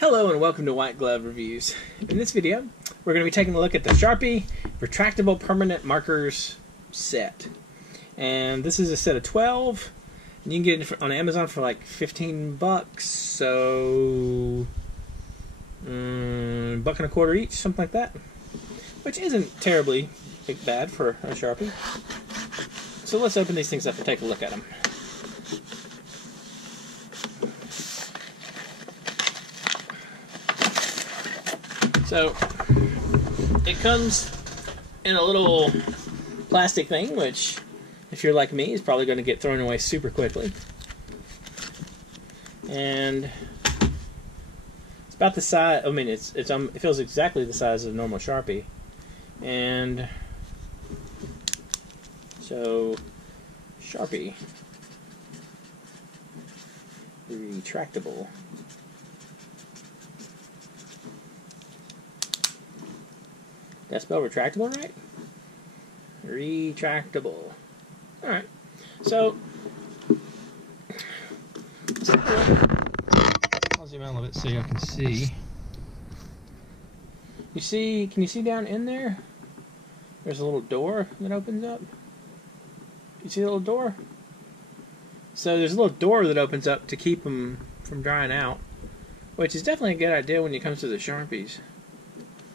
Hello and welcome to White Glove Reviews. In this video, we're going to be taking a look at the Sharpie Retractable Permanent Markers set. And this is a set of 12. And you can get it on Amazon for like 15 bucks, so buck and a quarter each, something like that. Which isn't terribly bad for a Sharpie. So let's open these things up and take a look at them. So, it comes in a little plastic thing, which, if you're like me, is probably going to get thrown away super quickly. And it's about the size. I mean, it feels exactly the size of a normal Sharpie. And so, Sharpie Retractable. Did I spell retractable right? Retractable. Alright. So, I'll zoom out a little bit so you can see. Can you see down in there? There's a little door that opens up. You see the little door? So there's a little door that opens up to keep them from drying out, which is definitely a good idea when it comes to the Sharpies.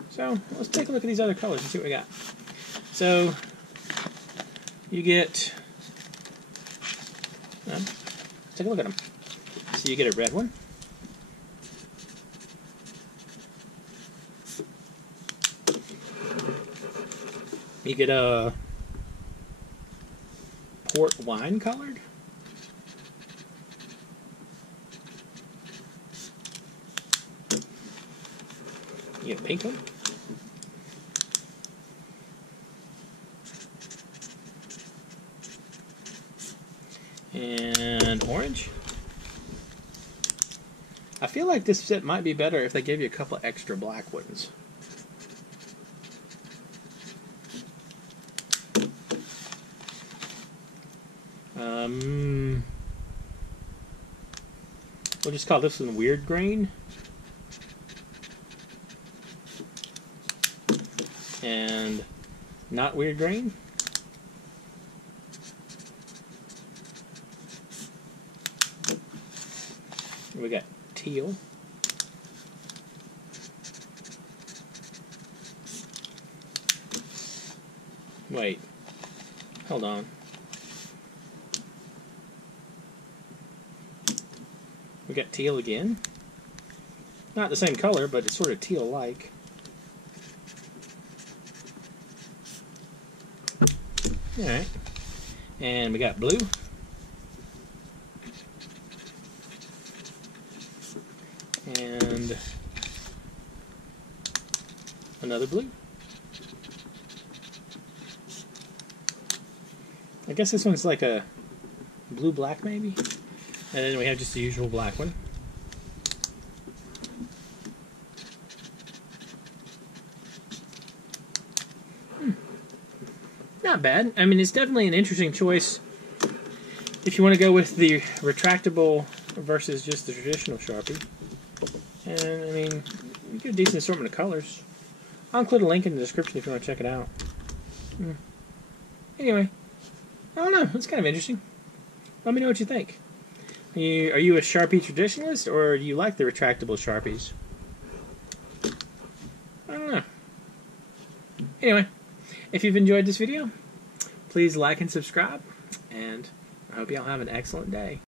So, let's take a look at these other colors and see what we got. So, you get, let's take a look at them. So you get a red one. You get a port wine colored. You get a pink one. And orange. I feel like this set might be better if they gave you a couple extra black ones. We'll just call this one weird green. And not weird green. We got teal. Wait, hold on. We got teal again. Not the same color, but it's sort of teal-like. Alright. And we got blue. And another blue. I guess this one's like a blue-black maybe. And then we have just the usual black one. Not bad. I mean, it's definitely an interesting choice if you want to go with the retractable versus just the traditional Sharpie. And, I mean, you get a decent assortment of colors. I'll include a link in the description if you want to check it out. Anyway, I don't know. It's kind of interesting. Let me know what you think. Are you a Sharpie traditionalist, or do you like the retractable Sharpies? I don't know. Anyway, if you've enjoyed this video, please like and subscribe, and I hope y'all have an excellent day.